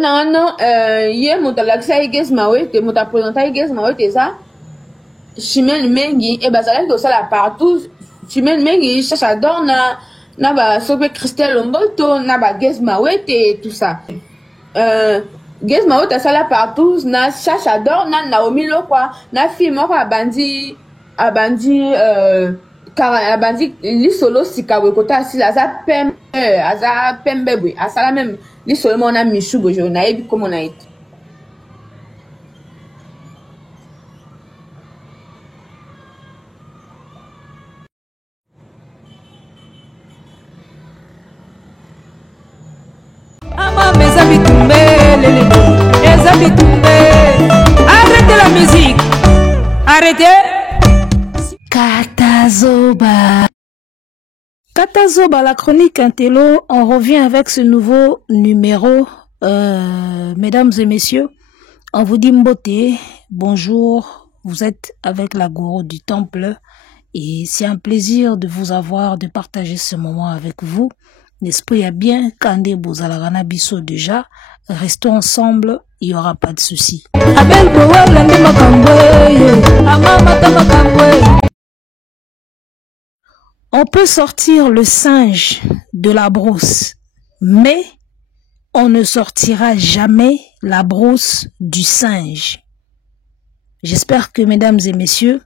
non, hier, mon talaxa Iges Mawete, mon présenté Iges Mawete, ça, Chimène Mengi, et ben, ça l'a ça là partout. Chimène Mengi, j'adore, na ba, sobe Christelle Lomboto, na ba, Iges Mawete, tout ça. Iges Mawete, ça là partout, na j'adore, na Naomi Lokwa, na fille, moi, abandi, abandi, li solo sikawe kota asila, aza pembe, asala même, li solo mona michou bojo, na ebi comme on a été. Arrêtez la musique. Arrêtez. Katazoba. Katazoba, la chronique Intello, on revient avec ce nouveau numéro. Mesdames et messieurs, on vous dit mbote, bonjour, vous êtes avec la gourou du temple et c'est un plaisir de vous avoir, de partager ce moment avec vous. L'esprit est bien, Kande Bozalagana Bisso déjà, restons ensemble, il n'y aura pas de souci. On peut sortir le singe de la brousse, mais on ne sortira jamais la brousse du singe. J'espère que mesdames et messieurs,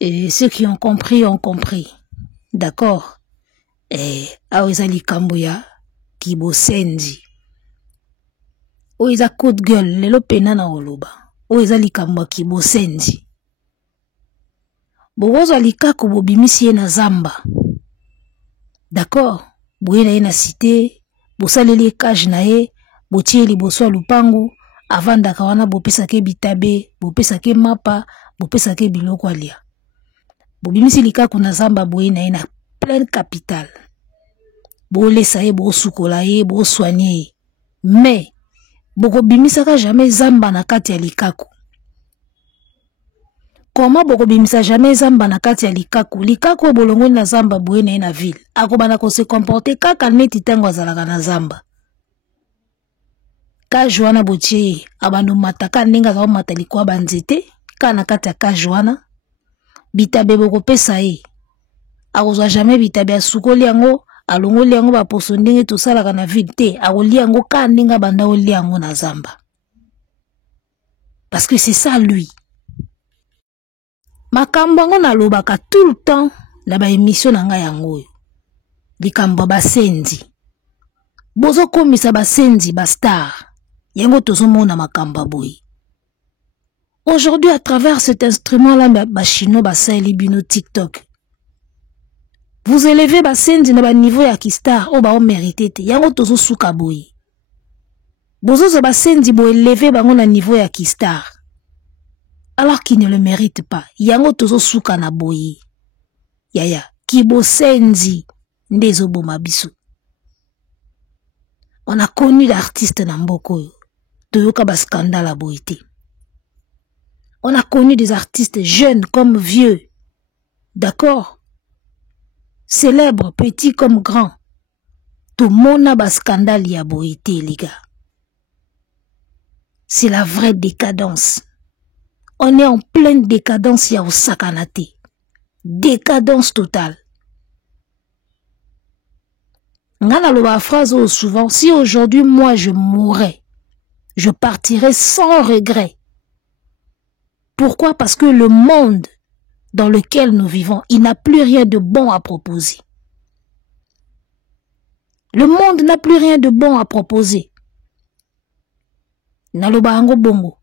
et ceux qui ont compris, d'accord? Et Awezali Kamboya, Kibo Sendi. Oiza coup de gueule, lelo penana oloba. Oezali Kamboya Kibo Sendi. Bogozo alika kubo bimisi na zamba. D'accord? Boye na cité, bosaleli cage na ye, botie liboso lupangu, avant dakawana bopesake bitabe, bopesake mapa, bopesake biloko alia. Bobimisi lika kuna zamba boye na pleine capitale. Bolesa ye, bosukola ye, boswanye ye. Mais, boko bimisaka jamais zamba na kati ya likaku. Comment boko bimisa jamais zamba na kati ya likaku? Likaku bolongo na zamba boye na ville. Akobana ko se comporter kaka neti tango azalaka na zamba. Ka Joana botie abando mataka ndinga za mataliko banzete kana kati ya ka Joana. Bitabe boko pesa ye. Akozwa jamais bitabe asukoli yango, alongoli yango ba poso ndenge to salaka na ville te, akoli yango ka ndinga banda oli yango na zamba. Parce que c'est ça lui. Makambo ngo na lobaka tout le temps na ba émission na nga yango. Likambo basendi. Bozo komisa basendi ba star. Yango tozomona makambo boy. Aujourd'hui à travers cet instrument là ba chino ba sali bino TikTok. Vous élevez basendi na ba niveau ya ki star o ba o mérité te. Yango tozo suka boy. Bozo zo basendi bo élever bango na niveau ya ki star. Alors qu'il ne le mérite pas. Yango tozo suka na boyi. Yaya, Kibo Sendi, ndezo bomabiso. On a connu d'artistes na mboko. Toyoka ba scandale boyité. On a connu des artistes jeunes comme vieux. D'accord? Célèbres, petits comme grands. Tout mona ba scandale ya boyité, les gars. C'est la vraie décadence. On est en pleine décadence ya osakanate. Décadence totale. Ngana loba phrase souvent, si aujourd'hui moi je mourrais, je partirais sans regret. Pourquoi? Parce que le monde dans lequel nous vivons, il n'a plus rien de bon à proposer. Le monde n'a plus rien de bon à proposer. Naloba ango bongo.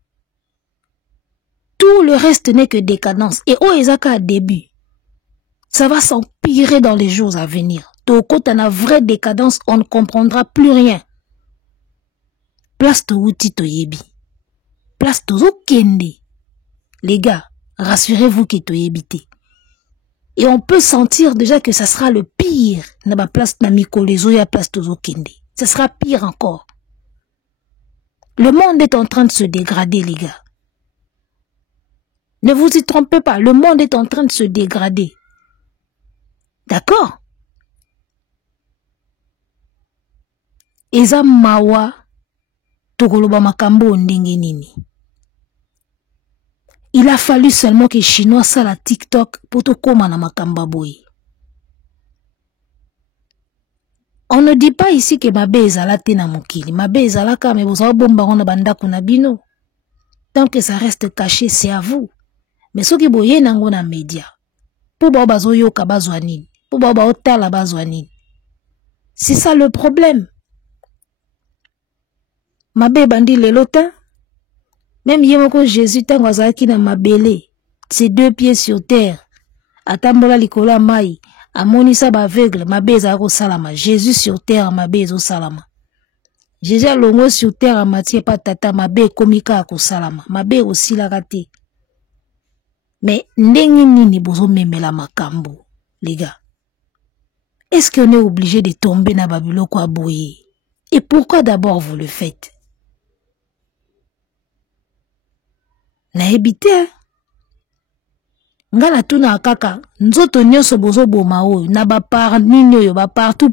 Tout le reste n'est que décadence. Et au Ezaka à début, ça va s'empirer dans les jours à venir. Toko tana vraie décadence, on ne comprendra plus rien. Place to wuti to yebi. Place to zo kende. Les gars, rassurez-vous que to yebite. Et on peut sentir déjà que ça sera le pire. Naba place na mikolezo ya place to zo kende. Ça sera pire encore. Le monde est en train de se dégrader, les gars. Ne vous y trompez pas, le monde est en train de se dégrader. D'accord? Eza mawa tokoloba makambo ndenge nini. Il a fallu seulement que Chinois ça la TikTok pour te koma na makamba boy. On ne dit pas ici que mabe ezala te na mokili. Mabe ezala ka me boza bomba on banda kuna bino. Tant que ça reste caché, c'est à vous. Mais ce qui boye nango na média. Pour ba bazo yoka bazwa nini. Pour ba otala bazwa nini. C'est ça le problème. Mabe bandi lelota. Même yemoko Jésus tango azalaki na mabele. Ses 2 pieds sur terre. Atambola likola mai. Amonisa ba aveugle. Mabe ezako salama. Jésus sur terre mabe ezo salama. Jésus longo sur terre amatie pa tata mabe komika ko salama. Mabe aussi la raté. Mais ndenge nini bozo memela makambo les gars. Est-ce qu'on est obligé de tomber na babiloko aboye? Et pourquoi d'abord vous le faites? Na ebite ngala tuna kaka nzoto nyoso bozo boma oyo na ba par nini oyo ba partout.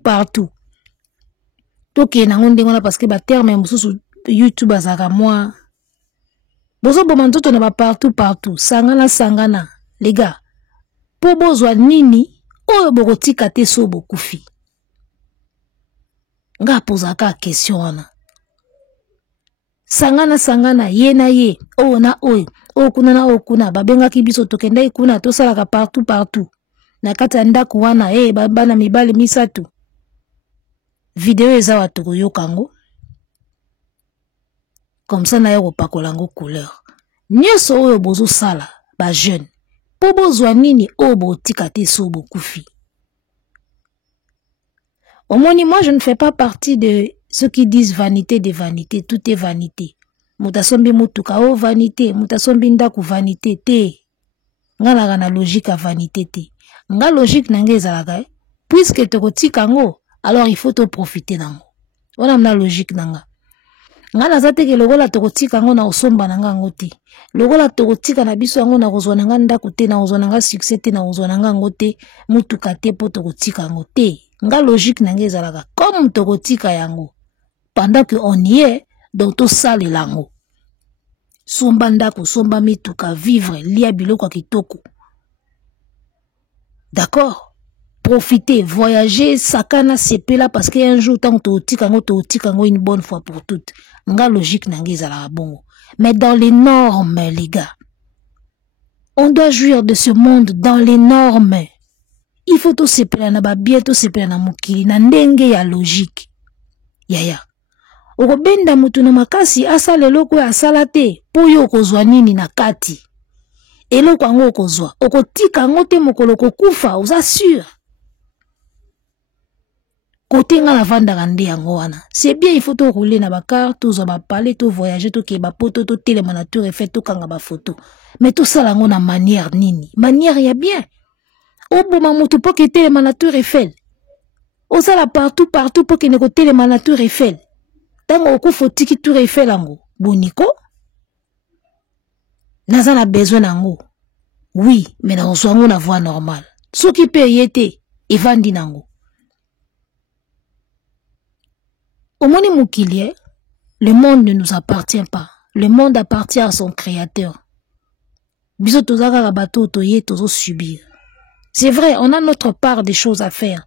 Toke na ngonde ngona parce que ba terme mususu YouTube azaka moi. Bozo boma nzoto na ba partout. Sangana les gars. Po bozwa nini oyo bokotika te so bokufi. Nga posaka question wana. Sangana ye na ye o na oyo o kuna na o kuna babenga kibiso tokenda ikuna to salaka partout na kata ndako wana bana mibali misatu video eza watu koyokango comme ça na yo pakolango couleur nyoso oyo bozo sala ba jeune po bozwa nini o botika te so bokufi. Au moins moi je ne fais pas partie de ceux qui disent vanité de vanité, tout est vanité. Mutasombi mutuka o vanité, mutasombi ndaku vanité te. Nga na logique à vanité te. Nga logique nange ezalaka puisque tokotika ngo, alors il faut te profiter nango. Wana na logique nanga. Nga nazate ke logola tokotika ngo na osomba nanga ngo te. Logola tokotika na biso ngo na kozwa nanga ndaku te na kozwa nanga succès te na kozwa nanga ngo te, mutuka te po tokotika ngo te. Nga logique nange ezalaka comme tokotika yango. Pendant que on y est, donc tout ça les lango. Somba ndako, somba mituka, vivre, lia biloko kitoko. D'accord? Profiter, voyager, sakana sepela parce qu'un jour tant que une bonne fois pour toutes. Nga logique nangiza la bongo. Mais dans les normes, les gars. On doit jouir de ce monde dans les normes. Il faut tout sepela na ba bientôt sepela na mukili na ndenge ya logique. Yaya. Okobenda mutu na makasi asala eloko asala te po yo kozwa nini na kati. Eloko ngo kozwa okotika ngo te mokolo kokufa oza sûr. Côté nga la vanda rande yango wana. C'est bien il faut to rouler na bakar, to zo ba parler, to voyager, to ke ba poto, to téléma nature fait to kanga ba photo. Mais tout ça là ngo na manière nini. Manière ya bien. Oboma mutu po ke téléma nature fait. Oza la partout po ke ne ko téléma nature fait. Tango okufo tiki tour Eiffel ango boniko naza na besoin nango oui mais na oswango na voie normale soki pe yete evandi nango omoni mukili le monde ne nous appartient pas le monde appartient à son créateur biso tozaka bato toye tozo subir c'est vrai on a notre part des choses à faire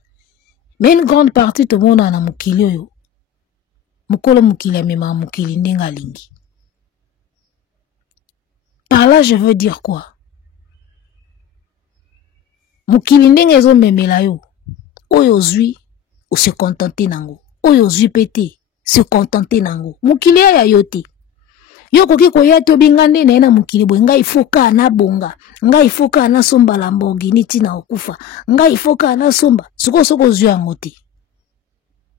mais une grande partie tout le monde na mukili oyo mukolo mukili mema mukili ndenga lingi. Par là je veux dire quoi? Mukili ndenga ezo memela yo. Oyo zui ou se contenter nango. Oyo zui pete se contenter nango. Mukili ya yote. Yo koki koya to bingande na ena mukili bo ngai foka na bonga. Ngai foka na somba Lamborghini tina okufa. Ngai foka na somba. Soko zui angote.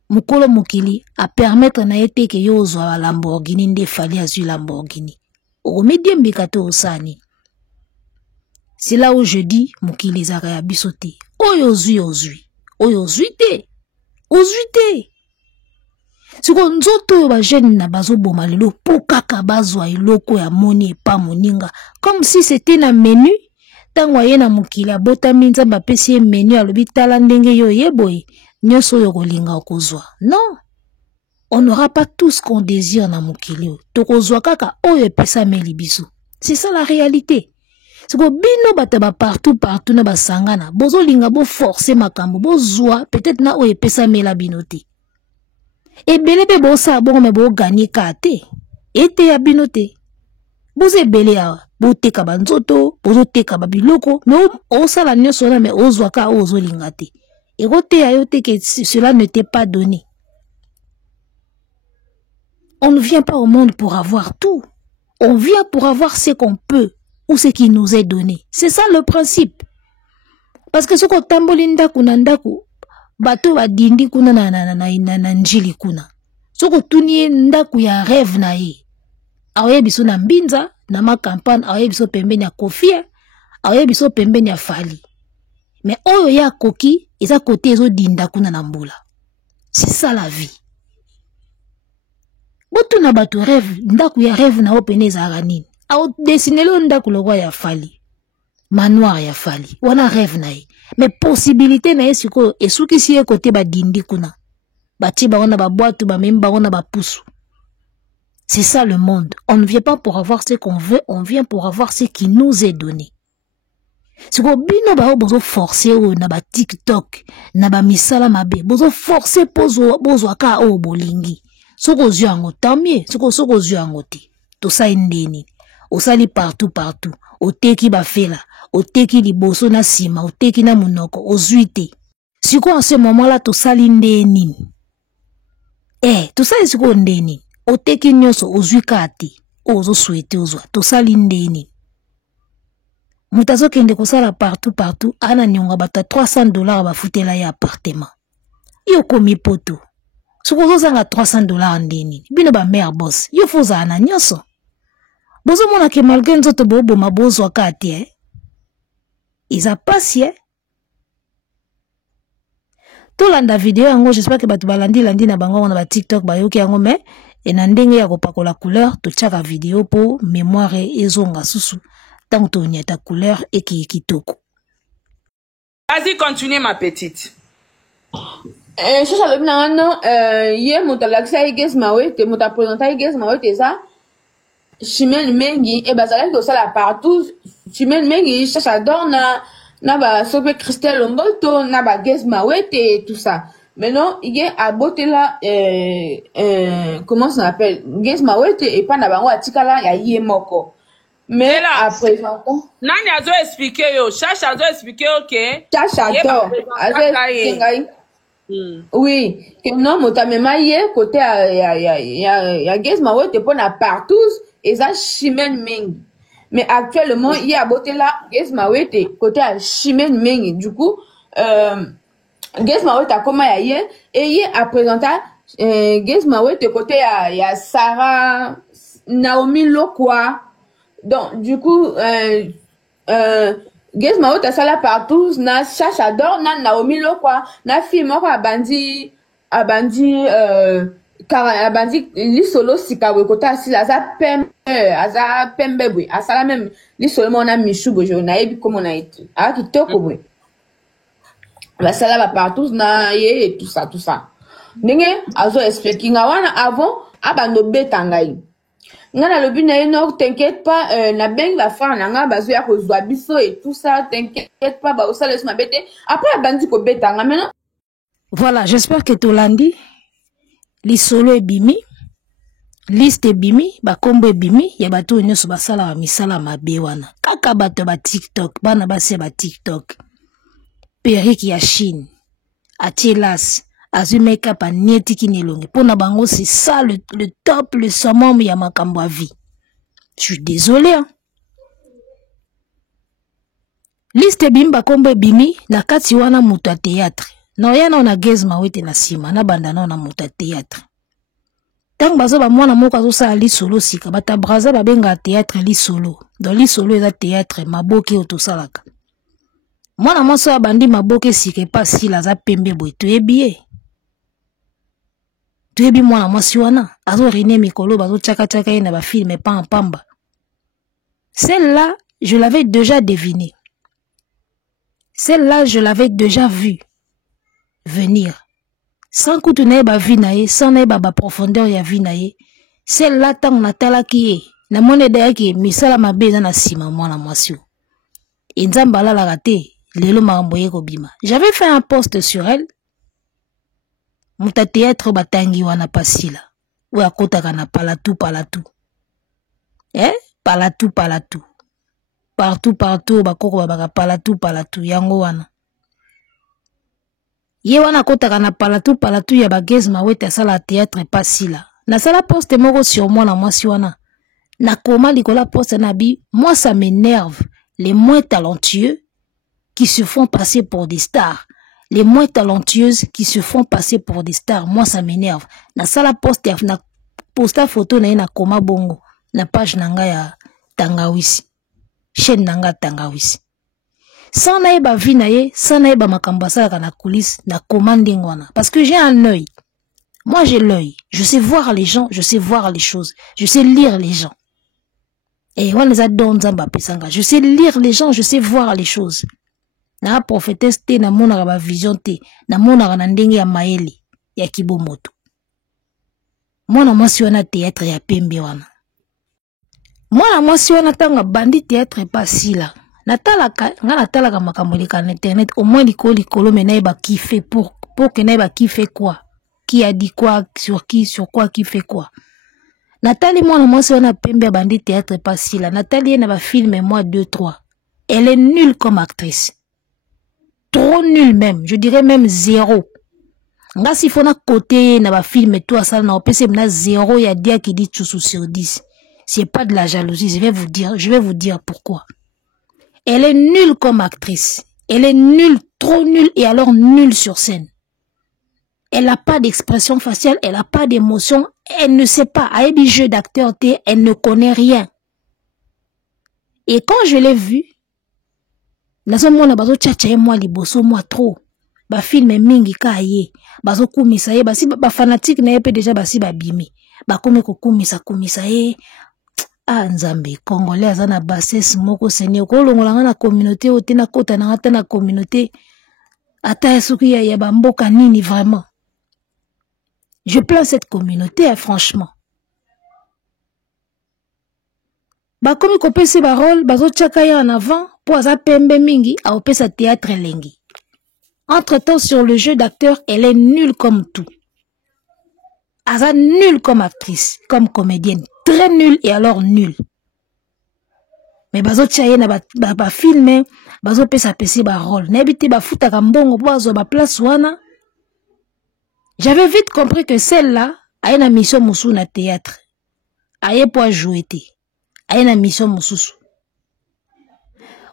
Mukolo mukili a permettre na yete ke yo ozwa Lamborghini nde fali azui Lamborghini. Omedie mbikato osani. C'est là où je dis mukili zaka ya bisote. Oyo ozui. Oyo ozui te. Ozui te. Siko nzoto yo ba jeune na bazo boma lelo po kaka bazwa iloko ya moni epa moninga. Comme si c'était na menu. Tango ye na mukili abotami nzamba pesi menu alobi tala ndenge yo yeboye. Nyoso yo kolinga okozwa. Non. on n'aura pas tout ce qu'on désire na mokili. Tokozwa kaka oyo pesa meli biso. C'est ça la réalité. C'est que bino bataba partout na basangana. Bozo linga bo forcer makambo, bo zwa peut-être na oyo pesa mela binote. Et belebe bo sa bon me bo gagner kate. Ete ya binote. Boze bele ya bo teka banzoto, bozo teka babiloko, mais o sala nyoso na me ozwa ka ozo linga te. Et rote ya yote que cela ne t'est pas donné. On ne vient pas au monde pour avoir tout. On vient pour avoir ce qu'on peut ou ce qui nous est donné. C'est ça le principe. Parce que ce qu'on tamboli ndaku na ndaku, bato ba dindi kuna na njili kuna. Ce qu'on tunie ndaku ya rêve na ye. Aoye biso na mbinza, na ma campagne, aoye biso pembeni ya kofia, aoye biso pembeni ya fali. Mais oyo ya koki, eza kote ezo dinda kuna na mbula. C'est ça la vie. Botu na bato rêve, ndaku ya rêve na opene ezalaka nini? Ao desinelo ndaku lokwa ya fali. Manoir ya fali. Wana rêve na ye. Mais possibilité na ye siko esukisi ye kote ba dindi kuna. Bati ba wana ba boatu ba memba wana ba pusu. C'est ça le monde. On ne vient pas pour avoir ce qu'on veut, on vient pour avoir ce qui nous est donné. Siko bino ba bozo forcer o na ba TikTok, na ba misala mabe, bozo forcer bozo aka o bolingi. Soko zyango tamie, soko zyango te. To sa indeni. O sali partout. O teki ba fela, o teki liboso na sima, o teki na munoko, o zuite. Siko en ce moment-là to sali ndeni. To sali siko ndeni. O teki nyoso o zuikati, o zo souhaite ozwa. To sali ndeni. Mutazo kende ko sala partout, ana nyonga bata $300 ba futela ya appartement. Yo komi poto. Soko zanga $300 ndeni. Bino ba mère boss. Yo foza na nyoso. Bozo mona ke malgré nzoto bobo mabozo akati Isa pasi Tolanda video yango, j'espère que batu balandi na bango na ba TikTok ba yoki yango mais na ndenge ya kopakola couleur to tchaka video po mémoire ezonga susu tant to nyata couleur et kitoko. Vas-y, continue ma petite. Chacha le binano ye mutalakisa igez mawe te mutapresenta igez mawe te ça chimel mengi e bazala ko sala partout chimel mengi chacha dor na ba sope Christelle Lombolto na ba gez mawe te tout ça. Maintenant il est à botela comment ça s'appelle gez mawe te et pas na bango atikala ya ye moko. Mais là, à présent, Nani a expliqué yo, Chacha a expliqué ok. Chacha dor, oui, que non, mota mema ye côté ya gez mawe te pona partout et ça chimène ming. Mais actuellement, il y a beauté là gez mawe te côté à chimène ming. Du coup, gez mawe ta comment ya ye et ye a présenté gez mawe te côté ya Sarah Naomi Lokwa. Donc du coup gez mawe ta sala partout na Chacha dor na Naomi Lokwa na fille moko abandi li solo sikawe kota asila aza pembe bwe asala même li solo mona michu bojo na yebi comme on a été a kitoko bwe basala ba partout na ye et tout ça ndenge azo expliquer nga wana avant abando betangai ngana lobi na no t'inquiète pas na beng la frère nanga bazo ya kozwa biso et tout ça t'inquiète pas ba osala sma bete après abandi ko betanga maintenant. Voilà, j'espère que tolandi lisolo ebimi liste ebimi bakombo ebimi ya bato nyonso basala misala mabe wana kaka bato ba TikTok bana base ba TikTok periki ya Chine atilas azu make-up anieti kinelongi pona bango c'est ça le top le summum ya makambo à vie. Je suis désolé liste ebimi bakombo ebimi na kati wana muta théâtre na yana na gez mawe te na sima na banda na muta théâtre. Tant bazo ba mwana moko azosala li solo sika bata braza babenga théâtre li solo. Dans li solo eza théâtre maboke otosalaka. Mwana mwasi abandi maboke sika pas si laza pembe boy toyebi toyebi mwana mwasi wana azo rene mikolo bazo tchaka ye na ba film pa pamba. Celle-là, je l'avais déjà deviné. Celle-là, je l'avais déjà vue venir. sans kutu na ye ba vie na ye, sans na ye ba profondeur ya vie na ye. Celle-là tant natala ki ye, na mone da yaki misala mabe na sima mwana mwasi. Et nzamba la raté, lelo makambo ye ko bima. J'avais fait un post sur elle. Muta théâtre batangi wana pasila. Ou akotaka na palatou. Palatou. Partout, bakoko babaka palatou, yango wana. Ye wana kotaka na palatou, ya bagez mawete sala théâtre pasila. Na sala poste moko sur moi na mwasi wana. Na koma likola poste na bi, moi ça m'énerve. Les moins talentueux qui se font passer pour des stars. Les moins talentueuses qui se font passer pour des stars. Moi, ça m'énerve. Na sala poste, na posta photo na koma bongo. Na page nanga ya Tangawisi. Chaîne nanga Tangawisi. Sans na ba vie na ye, sans na ba makambasa na coulisse, na commande ngwana. Parce que j'ai un œil. Moi, j'ai l'œil. Je sais voir les gens, je sais voir les choses. Je sais lire les gens. Et on les a donné zamba pesanga. Je sais lire les gens, je sais voir les choses. Na prophétesse te na mona ba vision te na mona na ndenge ya maeli ya kibomoto. Mwana mwasi wana théâtre ya pembe wana. Mwana mwasi wana tanga bandi théâtre pasila. Natalaka makambo leka na internet au moins likolo menaye ba kiffe pour que naye ba kiffe quoi. Qui a dit quoi sur quoi qui fait quoi. Nathalie mwana mwasi wana pembe bandi théâtre pasila. Nathalie na ba film moi 2-3. Elle est nulle comme actrice. Trop nul même, je dirais même 0. Nga si fona côté na ba film et tout ça na opese na 0 ya dia qui dit tout sur 10. C'est pas de la jalousie, je vais vous dire pourquoi. Elle est nulle comme actrice. Elle est nulle, trop nulle et alors nulle sur scène. Elle n'a pas d'expression faciale, elle n'a pas d'émotion, elle ne sait pas. À un jeu d'acteur, elle ne connaît rien. Et quand je l'ai vue, nazo mona bazo tchatcha moi liboso moi trop ba film mingi ka ye bazo kumisa ye basi ba fanatique na ye pe déjà basi ba bimi ba komi ko kumisa ye nzambe congolais azana bassesse moko seigneur ko longola na communauté otena kota na ata na communauté ata suki ya bamboka nini vraiment. Je plains cette communauté franchement. Ba komi ko pese ba rôle bazo tchaka ya en avant pour aza pembe mingi a opesa théâtre lengi. Entre-temps sur le jeu d'acteur, elle est nulle comme tout. Aza nulle comme actrice, comme comédienne, très nulle et alors nulle. Mais bazo tchaye na ba filmer, bazo pesa pese ba rôle. N'habite ba futa kambongo pour azo ba place wana. J'avais vite compris que celle-là a une mission musu na théâtre. Aye pour jouer te. A une mission mususu.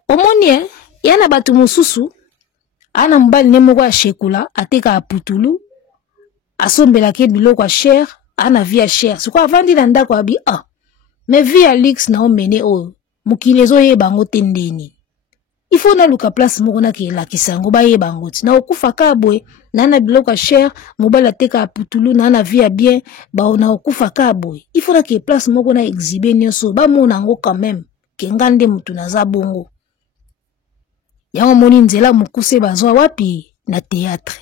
Omonie, yana batu mususu, ana mbali nemo kwa shekula, ateka aputulu, asombela ke biloko kwa cher, ana via cher. Siko avandi na ndako abi, mais via lix na omene o, mukilezo ye bango tendeni. Il faut na luka place moko na ke la kisango ba ye bango ti. Na okufa kabwe, na na biloko kwa cher, mobala ateka aputulu, na na via bien, ba na okufa kabwe. Il faut na ke place moko na exhiber nyoso, ba mona ngo quand même, ke ngande mutu na za bongo. Yango moni nzela mukuse bazwa wapi na théâtre.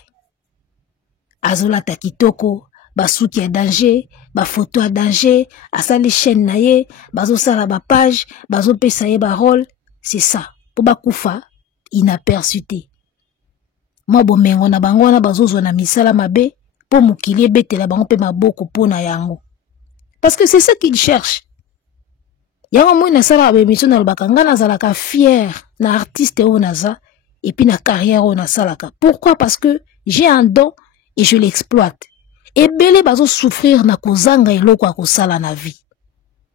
Azola ta kitoko, basuki ya danger, ba photo ya danger, asali chaîne na ye, bazo sala ba page, bazo pesa ye ba rôle, c'est ça. Po bakufa inaperçu te. Moi bomengo na bango na bazo zo na misala mabe, po mukili betela bango pe maboko pona yango. Parce que c'est ça qu'ils cherchent. Yango moi na sala ba émission na bakanga na zalaka fier na artiste onaza et puis na carrière ona salaka. Pourquoi? Parce que j'ai un don et je l'exploite. Et belé bazo souffrir na kozanga eloko akosala na vie.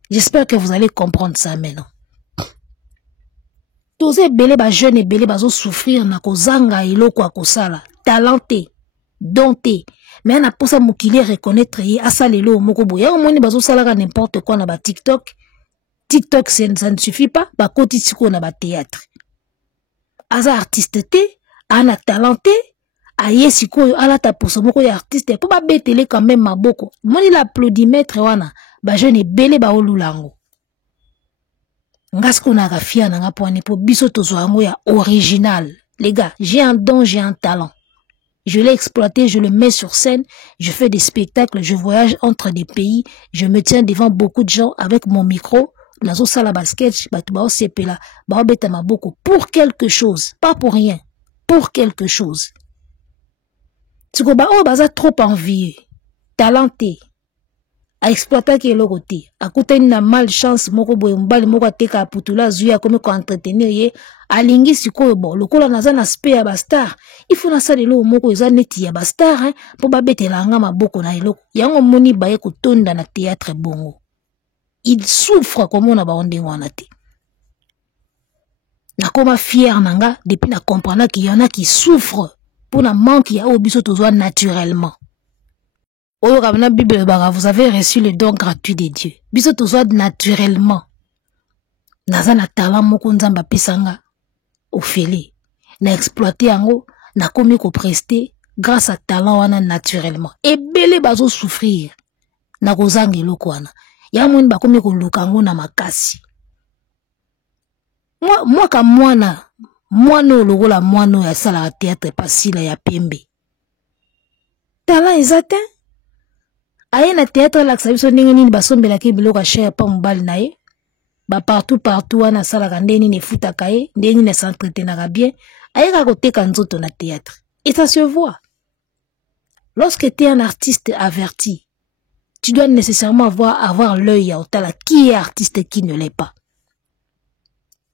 J'espère que vous allez comprendre ça maintenant. Tosé belé ba jeune et belé bazo souffrir na kozanga eloko akosala. Talenté, donté. Mais na posa mukili reconnaître ye asalelo moko boya. Yango moni bazo salaka n'importe quoi na ba TikTok. TikTok, ça ne suffit pas. Ba koti tiko na ba théâtre. Aza artiste te, ana talenté, aye siko ala ta poso moko ya artiste po ba betele quand même maboko. Moni l'applaudimètre wana, ba jeune belé ba olulango. Ngasko na gafia na ngapone po biso tozo yango ya original. Les gars, j'ai un don, j'ai un talent. Je l'ai exploité, je le mets sur scène, je fais des spectacles, je voyage entre des pays, je me tiens devant beaucoup de gens avec mon micro, nazo sala basket, batu bao sepela, bao beta maboko, pour quelque chose, pas pour rien, pour quelque chose. Tiko ba o baza trop envieux, talenté, a exploité ki eloko te, a kutani na malchance moko boye mbali moko ateka aputula zuya kome ko entretenir ye, alingi sikoyo bon, lokola naza na spe ya bastar, il faut na salelo moko eza neti ya bastar, hein, po babetela nga maboko na eloko, yango moni baye kotonda na théâtre bongo. Il souffre comme on a baonde wana te. Na koma fier nanga, depuis na comprendre qu'il y en a qui souffrent pour na manque ya obiso tozoa naturellement. Oyo kabana Bible baga, vous avez reçu le don gratuit de Dieu. Biso tozoa naturellement. Naza na talent moko nzamba pesanga ofele. Na exploiter yango, na komi ko prester grâce à talent wana naturellement. Et belé bazo souffrir. Na kozanga eloko wana. Ya mwini bakomi ko lukango na makasi. Moi ka mwana lokola mwana ya sala ya théâtre pasila ya pembe. Talent ezatin. Aye na théâtre la ksabiso ndenge nini basombela ki biloko cher pa mobali na ye. Ba partout wana sala ka ndenge nini efutaka ye, ndenge nini s'entretenaka bien. Aye ka koteka nzoto na théâtre. Et ça se voit. Lorsque tu es un artiste averti, tu dois nécessairement avoir l'œil à otala qui est artiste et qui ne l'est pas.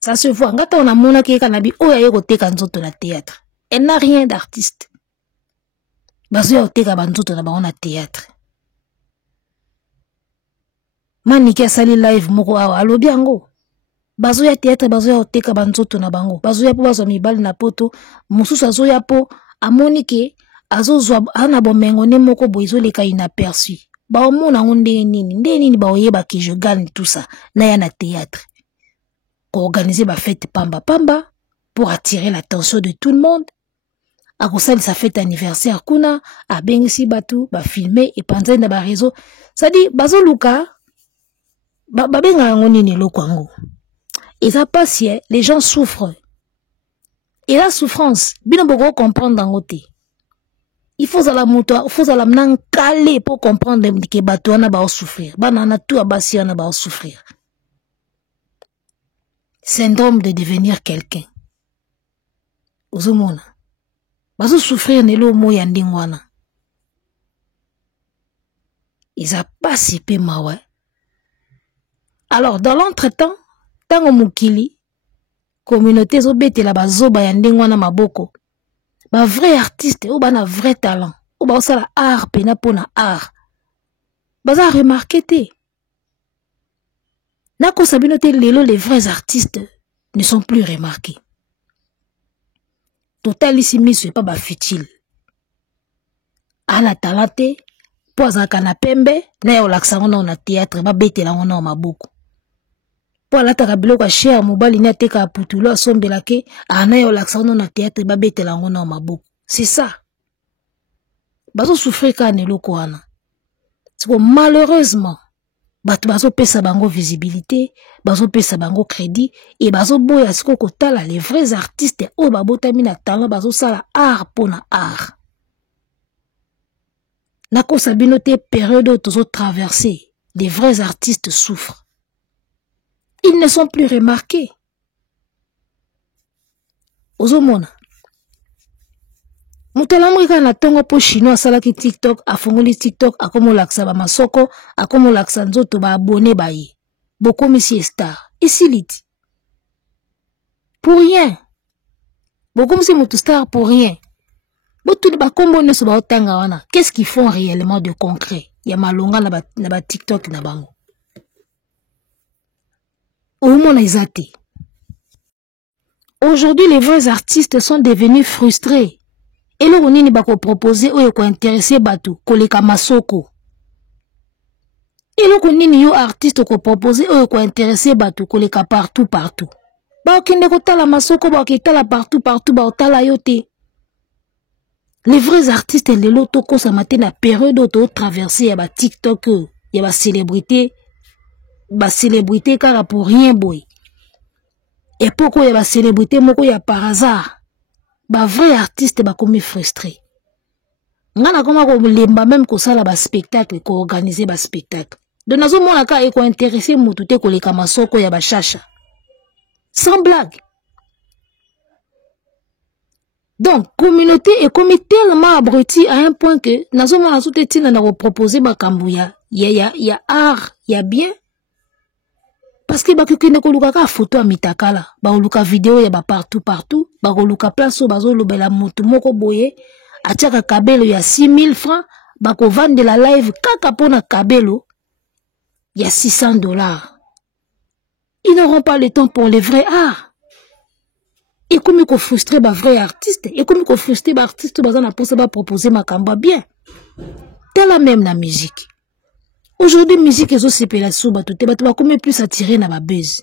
Ça se voit. Ngata on a mona ki kanabi oya ye koteka nzoto na théâtre. Elle n'a rien d'artiste. Bazo ya oteka banzoto na bango na théâtre. Maniki asali live moko awa alobi yango. Bazo ya théâtre bazo ya oteka banzoto na bango. Bazo ya po bazo mibali na poto. Mususu azo ya po amoni ke azo zwa ana bomengo ne moko boizo leka inaperçu. Ba omona ndenge nini ba oyeba ki je gagne tout ça na ya na théâtre. Pour organiser ba fête pamba pour attirer l'attention de tout le monde. A kosali sa fête anniversaire kuna a bengisi batu ba filmer et panza na ba réseau. Ça dit bazo luka ba benga yango nini lokwango. Et ça passe, les gens souffrent. Et la souffrance, bino boko comprendre dans côté. Il faut à la moto, il faut à la mnan calé pour comprendre que bato na ba souffrir. Banana tout abasi na ba souffrir. Syndrome de devenir quelqu'un. Ozomona. Bazo souffrir ne lo mo ya ndingwana. Ils a pas si peu mawa. Alors dans l'entretemps, tango mukili communauté zo betela bazoba ya ndingwana maboko. Ba vrai artiste ou bana vrai talent. Ou ba osala art pena pona art. Baza remarqué te. Nako sabino te lelo les vrais artistes ne sont plus remarqués. Total ici miso pas ba futile. Ana talenté poza kana pembe na yo laksango na théâtre ba betela ngona maboko. Po alataka biloko cher mobali ni ateka aputulo asombelake ana yo laksango na théâtre ba betela ngona maboko. C'est ça. Bazo souffrir ka ne loko wana. C'est malheureusement bazo pesa bango visibilité, bazo pesa bango crédit et bazo boya siko kotala les vrais artistes o babotami na talent bazo sala art pona art. Nako sabino te période tozo traverser, les vrais artistes souffrent. Ils ne sont plus remarqués. Ozomona. Mutelamrika na tongo po chinois salaki TikTok, afongoli TikTok, akomo laksa ba masoko, akomo laksa nzoto ba abonné ba ye. Boko misi star. Ici liti. Pour rien. Boko misi mutu star pour rien. Botu de ba kombo neso ba otanga wana. Qu'est-ce qu'ils font réellement de concret? Ya malonga na ba TikTok na bango. Aujourd'hui, les vrais artistes sont devenus frustrés. Et le ronini bako proposer ou yoko intéressé batou, koleka masoko. Et le ronini yo artiste ko proposer ou yoko intéressé batou, koleka partout. Ba okinde ko tala masoko, ba okitala partout, ba otala yote. Les vrais artistes, les loto ko sa matin na période auto traversée ya ba TikTok, ya ba célébrité car pour rien boy. Et pourquoi y a ba célébrité moko ya par hasard. Ba vrai artiste ba komi frustré. Ngana koma ko lemba même ko sala ba spectacle, ko organiser ba spectacle. Donc nazo mona ka eko intéresser mutu te ko leka masoko ya ba chacha. Sans blague. Donc, communauté est comme tellement abrutie à un point que nazo mona tout est tina na ko proposer ba kambuya. Ya art, ya bien. Parce que bakukine ko luka ka photo a mitakala, ba luka vidéo ya ba partout, ba luka place so bazo lobela mutu moko boye. Atiaka kabelo ya 6000 francs, bako vendre la live kaka pona kabelo ya $600. Ils n'auront pas le temps pour les vrais arts. Et comme ils frustrer ba vrai artiste, et comme ils frustrer ba artiste bazana pour ça ba proposer makamba bien. Tel la même la musique. Aujourd'hui musique ezo sepela souba tout ba to comme plus attiré na ba buzz.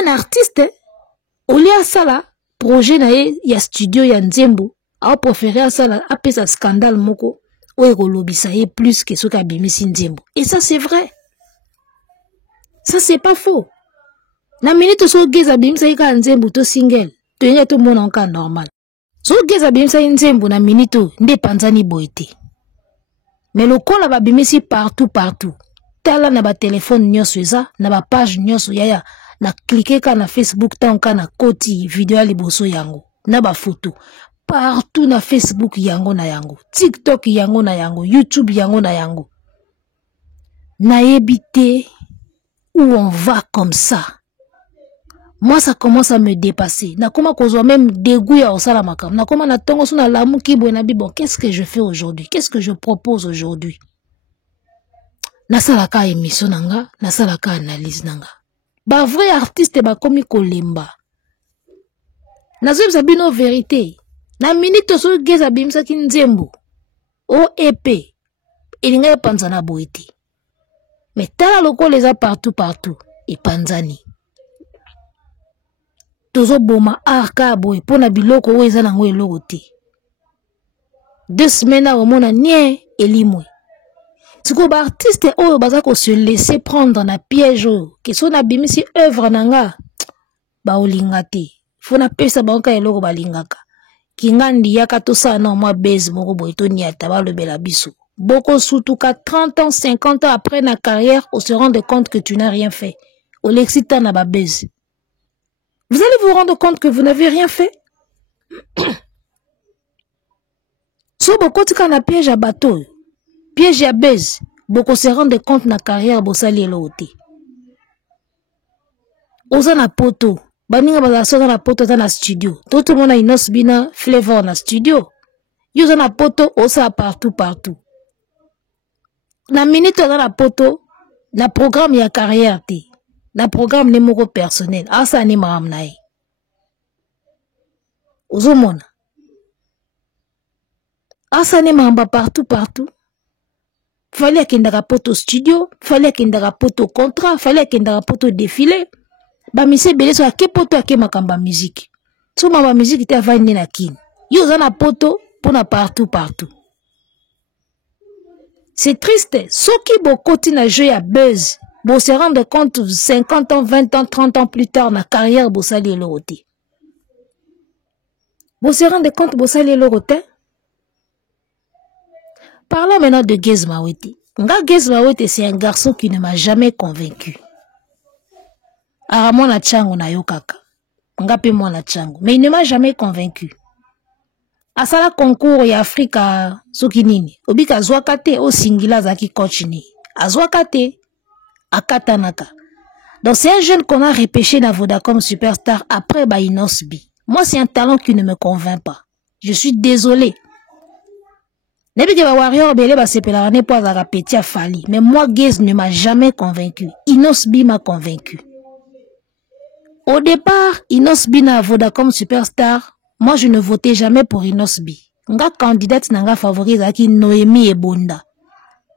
Un artiste au lieu ça là projet na ye ya studio ya Nzembo a préféré à ça a pesa scandale moko o ekolobisa ye plus que ce qu'a bimisi Nzembo. Et ça c'est vrai. Ça c'est pas faux. Na minute so geza bimisa ka Nzembo to single to yenga to mona nka normal. So geza bimisa Nzembo na minute nde panzani boité. Mais le col ba bimisi partout. Tala na ba téléphone nyonso eza na ba page nyonso yaya. Na cliquer ka na Facebook tanka na koti video liboso yango na ba photo partout na Facebook yango na yango TikTok yango na yango YouTube yango na yango na ebité où on va comme ça. Moi ça commence à me dépasser na koma kozwa même dégoût ya osala makam na koma na tongo so na lamu kibo na bon qu'est-ce que je fais aujourd'hui, qu'est-ce que je propose aujourd'hui. Na sala ka émission nanga na sala ka analyse nanga. Ba vrai artiste ba komi kolemba. Nazo sabino vérité. Na minute so geza bimsa ki Nzembo. O épée. Elinga ya panzana boiti. Mais tala loko les a partout. Et panzani. Tozo boma arka boy pona biloko o eza nango eloko te. 2 semaines a omona nie elimwe. Siko ba artiste oyo bazako se laisser prendre na piège que so na bimisi œuvre nanga ba olingate fona pesa banka eloko balingaka kingandi yaka to sa na moi base moko boy to niata ba lobela biso boko surtout qu'à 30 ans 50 ans après na carrière on se rende compte que tu n'as rien fait au l'excitant na ba base. Vous allez vous rendre compte que vous n'avez rien fait. So boko tika na piège à bateau. Piège à baise, beaucoup se rendent compte na carrière bosali elote. Oza na poto, baninga bazasoka na poto za na studio. Tout le monde a inos bina flavor na studio. Yoza na poto osa partout. Na minute oza na poto, na programme ya carrière te. Na programme ne moko personnel. Asa ni maram na e. Ozo mona. Asa ni maramba partout. Fallait qu'il y ait un poto studio, fallait qu'il y ait un poto contrat, fallait qu'il y ait un poto défilé. Ba mise belé so ke poto ke makamba musique. So ma musique était avant na kin. Yo za na poto pour na partout. C'est triste. Ce qui bokoti na jeu ya buzz, bo se rendre compte 50 ans, 20 ans, 30 ans plus tard na carrière bo sali elorote. Bo se rendre compte bo sali elorote. Parlons maintenant de Gez Mawete. Gez Mawete, c'est un garçon qui ne m'a jamais convaincu. Aramon na chango na yokaka. Ngape mo na chango. Mais il ne m'a jamais convaincu. Asala concours ya Afrika sokinini. Obika zwakate o singila zaki kochini. Azwakate akatanaka. Donc c'est un jeune qu'on a repêché na Vodacom Superstar après Inosbi. Moi c'est un talent qui ne me convainc pas. Je suis désolé. Mais moi, Gez ne m'a jamais convaincu. Inosbi m'a convaincu. Au départ, Inosbi na Vodacom Superstar, moi je ne votais jamais pour Inosbi. Nga candidate nanga favorite aki Noémie Ebonda.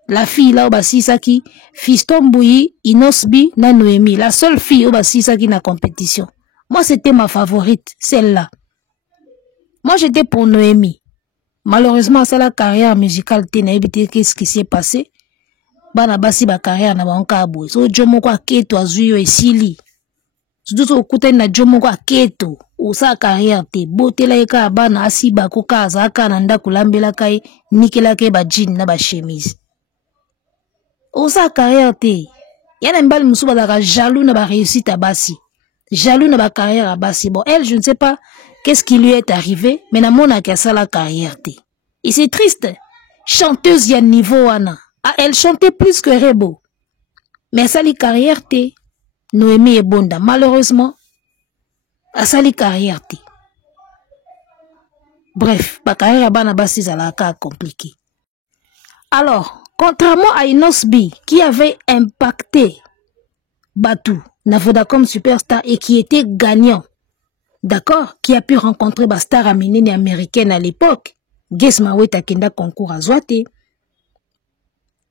La fille là au Sisaki, Fiston Bouyi, Inosbi na Noémie. La seule fille au Sisaki na compétition. Moi c'était ma favorite, celle-là. Moi j'étais pour Noémie. Malheureusement, ça la carrière musicale qu'est-ce qui s'est passé? Bana basi ba carrière na banka abou. So jomo kwa keto azuyo esili. Surtout au kuten na jomo kwa keto. Osa carrière te botela eka bana asiba ko kaza kana nda kulambela kai nikela ke ba jean na ba chemise. Osa carrière te. Yana mbali musuba la jaloux na ba réussite à basi. Jaloux na ba carrière à basi. Bon, elle, je ne sais pas qu'est-ce qui lui est arrivé, mais na mona ka sa la carrière te. Et c'est triste. Chanteuse ya niveau wana. Ah, elle chantait plus que Rebo. Mais ça li carrière te. Noémie et Bonda. Malheureusement, à ça li carrière te. Bref, ba carrière bana basi zalaka compliqué. Alors, contrairement à Inosbi qui avait impacté Batou, na Vodacom Superstar et qui était gagnant, d'accord, qui a pu rencontrer ba star aminene américaine à l'époque, Guess Mawet akenda concours à Zouate,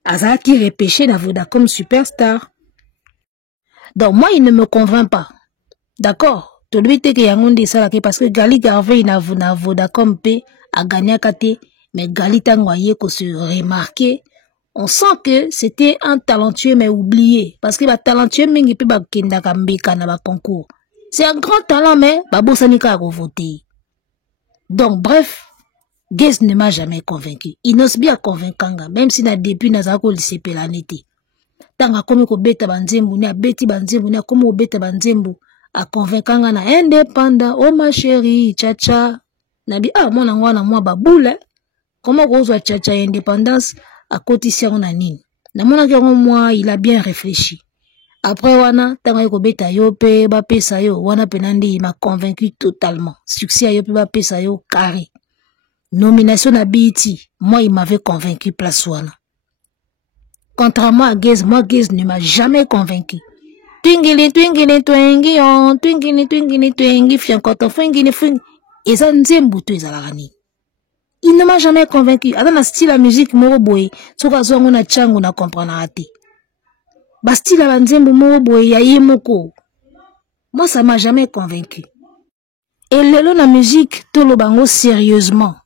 Aza qui repêché na Vodacom Superstar. Donc moi il ne me convainc pas, d'accord, tout lui te que yangonde ça parce que Gali Garvey na Vodacom P a gagné kate, mais Gali tangoye ko se remarquer. On sent que c'était un talentueux mais oublié. Parce que le talentueux, il peut pas na concours. C'est un grand talent, mais Babo Sanika a voté. Donc, bref, Guess ne m'a jamais convaincu. Inosbi a convaincu, même si na début, na zako lycée Pelanete. Tanga comme ko beta banzembu, na beti banzembu, na comme beta banzembu, a convaincu na indépendant, oh ma chérie, tcha na bi, ah, mon angwa na moi baboule, comment rose wa tcha indépendance, à côté si on a nini. Na mona ke moi, il a bien réfléchi. Après wana, tanga yoko beta yo pe ba pesa yo, wana penandi il m'a convaincu totalement. Succès a yo pe ba pesa yo carré. Nomination à BET, moi il m'avait convaincu place wana. Contrairement à Guess, moi Guess ne m'a jamais convaincu. Twingili twingili twingi on, twingili twingili twingi fiankoto fingili fing. Eza nzembu to ezalaka nini. Il ne m'a jamais convaincu. Dans le style de musique, moroboy, soka zongo na chango na comprendre ate. Ba style la nzembo moroboy ya yemoko. Moi, ça m'a jamais convaincu. Et lelo na musique, tout le bango sérieusement.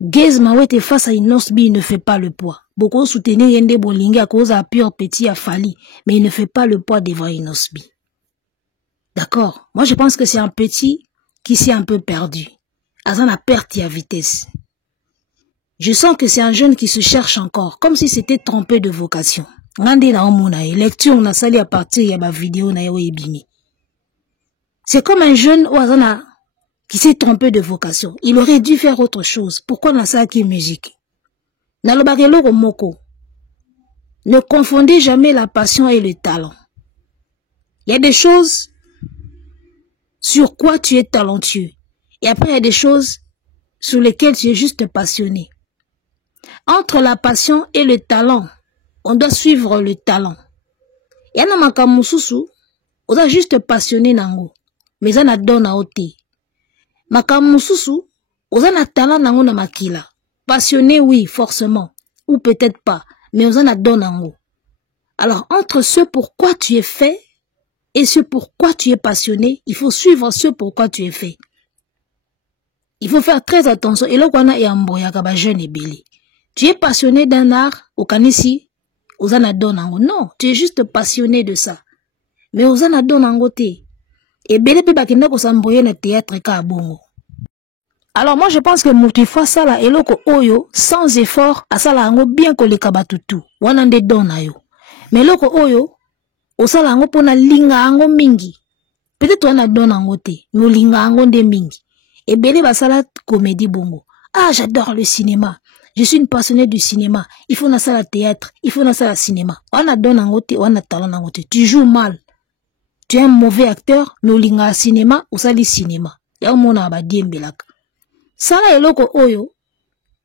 Guess Mawet face à Inosbi ne fait pas le poids. Beaucoup soutenir Yende Bolingue à cause à pur petit à Fali, mais il ne fait pas le poids devant Inosbi. D'accord? Moi, je pense que c'est un petit qui s'est un peu perdu. Azan a perdu à vitesse. Je sens que c'est un jeune qui se cherche encore, comme si c'était trompé de vocation. Lecture na sali à partir de ma vidéo na ebimi. C'est comme un jeune Ouazana qui s'est trompé de vocation. Il aurait dû faire autre chose. Pourquoi na sali qui musique? Na lo bagelo moko. Ne confondez jamais la passion et le talent. Il y a des choses sur quoi tu es talentueux. Et après, il y a des choses sur lesquelles tu es juste passionné. Entre la passion et le talent, on doit suivre le talent. Il y a un makamususu, on a juste passionné nango, mais on a donné à ôter. Makamususu, on a talent nango na makila. Passionné, oui, forcément, ou peut-être pas, mais on a donné nango. Alors, entre ce pourquoi tu es fait et ce pourquoi tu es passionné, il faut suivre ce pourquoi tu es fait. Il faut faire très attention. Et là, on a un jeune et belé. Tu es passionné d'un art, au kanisi, aux anadonango. Non, tu es juste passionné de ça. Mais aux anadonango te. Et belé pe bakenda ko samboye na théâtre ka bongo. Alors moi je pense que Moutifa sala eloko oyo sans effort asala ango bien ko le kabatutu. Wana nde dona yo. Mais eloko oyo osala ango pona linga ango mingi. Peut-être wana donango te. No linga ango nde mingi. Et belé basala comédie bongo. Ah, j'adore le cinéma. Je suis une passionnée du cinéma. Il faut na sala théâtre. Il faut na sala cinéma. On a donné un côté, on a talent un côté. Tu joues mal. Tu es un mauvais acteur, mais au linga cinéma, ou sali cinéma. Ya mona abadie mbelaka. Sala eloko oyo,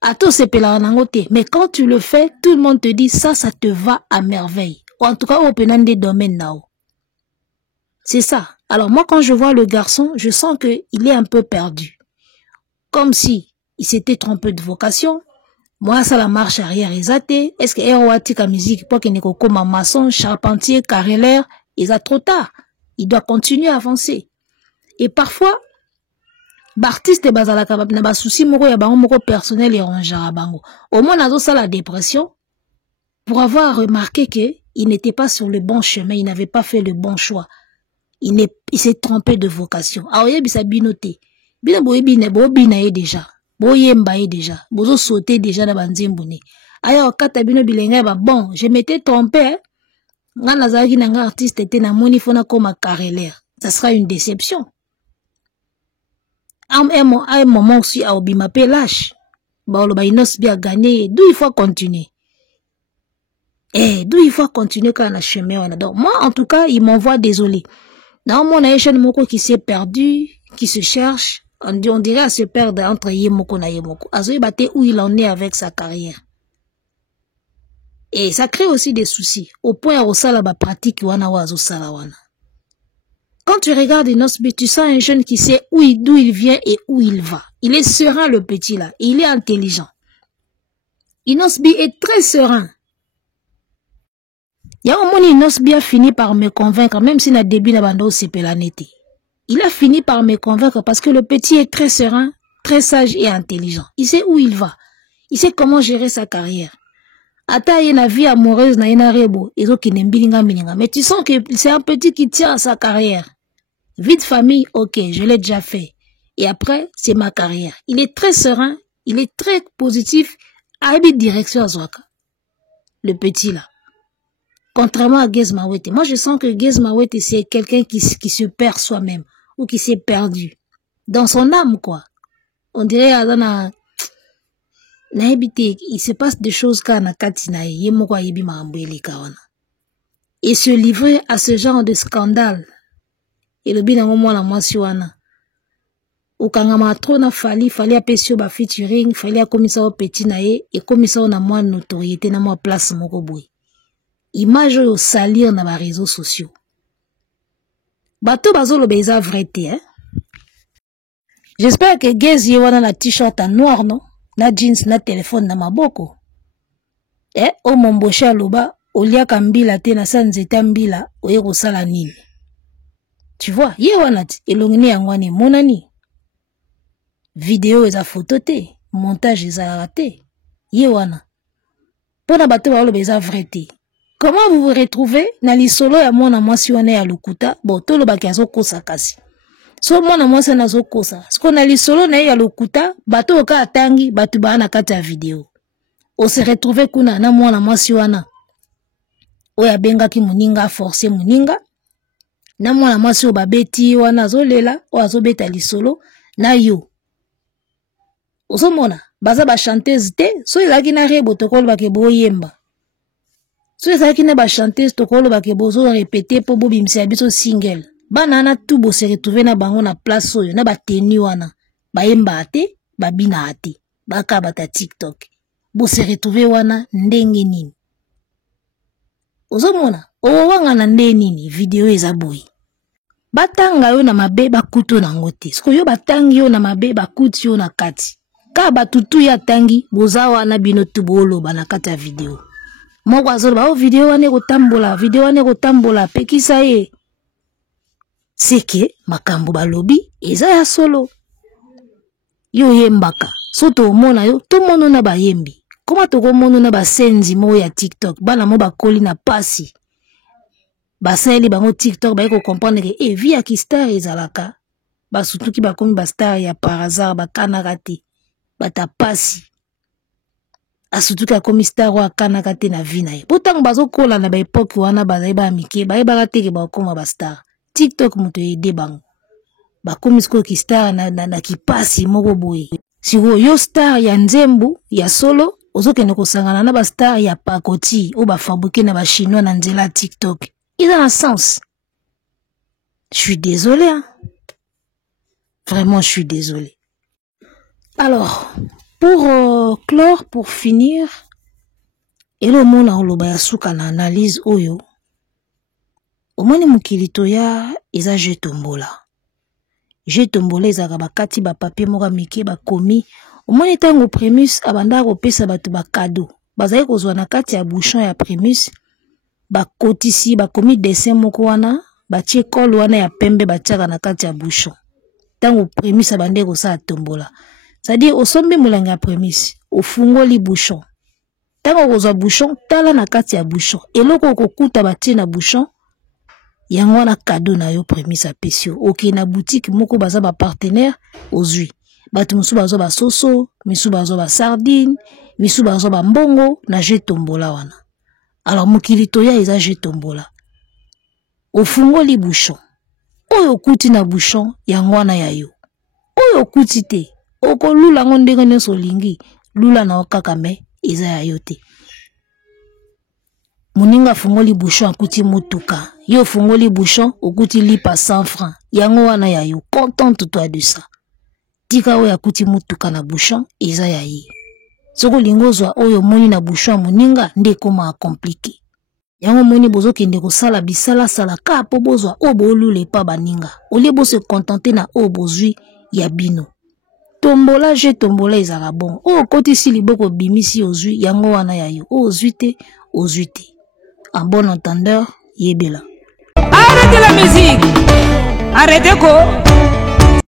ato sepela na côté. Mais quand tu le fais, tout le monde te dit ça te va à merveille. Ou en tout cas, au penan des domaines nao. C'est ça. Alors moi, quand je vois le garçon, je sens que il est un peu perdu. Comme si il s'était trompé de vocation. Moi, ça la marche arrière exaté. Est-ce que Eroatika musique pour qu'il ne comme maçon, charpentier, carreleur, il a trop tard. Il doit continuer à avancer. Et parfois, l'artiste bazala kabab na ba souci moko ya bango moko personnel et rangera bango. Au moins nazo ça la dépression pour avoir remarqué que il n'était pas sur le bon chemin, il n'avait pas fait le bon choix. il s'est trompé de vocation. Alors, il y a binoté. Bino bina déjà. Boyemba déjà. Bozo sauter déjà dans banzimbone. Alors, kata bino bilenga bon, je m'étais trompé. Nga nazaki nanga artiste était na moni fona comme carrière. Ça sera une déception. À un moment aussi, à Obima pe lâche. Bah, le Inos bien gagné. D'où il faut continuer. D'où il faut continuer quand on a chemin. Donc, moi, en tout cas, il m'envoie désolé. Dans mon chaîne moko qui s'est perdu, qui se cherche, on dirait à se perdre entre Yemoko na Yemoko. Azoy bate où il en est avec sa carrière. Et ça crée aussi des soucis. Au point où ça la pratique wana wazo sala wana. Quand tu regardes Inosbi, tu sens un jeune qui sait d'où il vient et où il va. Il est serein, le petit là. Il est intelligent. Inosbi est très serein. Il y a un moment Inosbi a fini par me convaincre, même si na début na bando c'est pelanete. Il a fini par me convaincre parce que le petit est très serein, très sage et intelligent. Il sait où il va. Il sait comment gérer sa carrière. Ata yena vie amoureuse na yena rebo, mais tu sens que c'est un petit qui tient à sa carrière. Vie de famille, ok, je l'ai déjà fait. Et après, c'est ma carrière. Il est très serein, il est très positif, à une direction à Zouaka. Le petit là. Contrairement à Gez Mawete. Moi, je sens que Gez Mawete, c'est quelqu'un qui se perd soi-même, ou qui s'est perdu. Dans son âme, quoi. On dirait, il se passe des choses quand et se livrer à ce genre de scandale. Et le bien au moins la moisiwana. Au kangama trop na fallait apesio ba featuring, fallait a commissaire au petit nae, et commissaire na moins notoriété na moins place moko boy. Image au salir na ba réseaux sociaux. Bato bazo lo beza vérité, hein. J'espère que Gez yewana la t-shirt en noir, non? Na jeans na téléphone na maboko. O mombosha loba, olia kambila te na sanzeta mbila, oye kosala nini. Tu vois, ye wana elongini yangwani monani. Vidéo eza photo te, montage eza raté. Ye wana. Pona bato ba oloba eza vrai te. Comment vous vous retrouvez na lisolo ya mwana mwasi wana ya lokuta, bo tolo baki azo kosa kasi. So mwana mwasi na zo kosa. Sko na lisolo na ya lokuta, bato oka atangi, bato ba na kati ya vidéo. O se retrouver kuna na mwana mwasi wana. Oya benga ki muninga forcer muninga. Na mwana mwasi obabeti wana zolela o azobeta lisolo na yo osomona baza ba chanteuse te so ezaki na rebo tokolo ba ke boyemba so ezaki na ba chanteuse tokolo ba ke bozo répéter po bobimisa biso single bana na tout bo se retrouver na bango na place oyo na ba tenu wana bayemba ate babina ate baka bata TikTok bo se retrouver wana ndenge nini osomona o wanga na ndenge nini video eza boy. Batanga yo na mabe bakuto na ngote. Sko yo batangi yo na mabe bakuti yo na kati. Ka batutu ya tangi bozawa na bino tubolo bana kati ya video. Moko azoloba o video wane kotambola pekisa ye. Seke makambo balobi eza ya solo. Yo yembaka. Soto omona yo to mono na bayembi. Koma to komono na basenzi mo ya TikTok bana mo bakoli na pasi. Basali bango TikTok ba ko comprendre que via ki star ezalaka basutuki bakomi ba star ya par hasard bakana kati batapasi asutuki akomi star wa kana kati na vie na ye pourtant bazokola na ba époque wana bazali ba mike ba yeba teke ba koma ba star TikTok muto ede bango bakomi sko ki star na kipasi moko boye siko yo star ya nzembu ya solo ozokende kosangana na ba star ya pakoti o ba fabriquer na ba chinois na nzela TikTok. Il a un sens. Je suis désolé. Hein? Vraiment, je suis désolé. Alors, pour clore, pour finir, et le monde a olobayasuka na analyse oyo. Omoni mukilito ya eza je tombola. Je tombola ezaka bakati ba papier moka mike ba komi. Omoni tango prémisse abanda ko pesa batu ba cadeau. Bazali kozwa na kati ya bouchon ya prémisse. Ba kotisi ba komi dessin moko wana ba tie kol wana ya pembe ba tiaka na kati ya bouchon tango prémisse bande ko sa tombola c'est-à-dire osombi mulanga ya prémisse ofungoli bouchon tango kozwa bouchon tala na kati ya bouchon eloko kokuta ba tie na bouchon yango wana cadeau na yo prémisse apesio oke na boutique moko baza ba partenaire ozwi bato musu bazo ba soso misu bazo ba sardine misu bazo ba mbongo na jeu tombola wana alors mokili toya eza jeu tombola ofungoli bouchon oyo kuti na bouchon yango wana ya yo oyo kuti te oko lula ngo ndenge nyonso lingi lula na okaka me eza ya yo te moninga fungoli bouchon akuti motuka yo fungoli bouchon okuti lipa 100 francs yango wana ya yo contente toi de ça tika oyo akuti motuka na bouchon eza ya ye soko lingozwa oyo moni na bouchon moninga nde koma compliqué yango moni bozo kende ko sala bisala sala ka po bozwa o bolule pa baninga olie bo se contenter na o bozwi ya bino tombola je tombola ezala bon o koti si liboko bimisi ozwi yango wana ya yo ozwi te en bon entendeur yebela arrêtez la musique arrêtez ko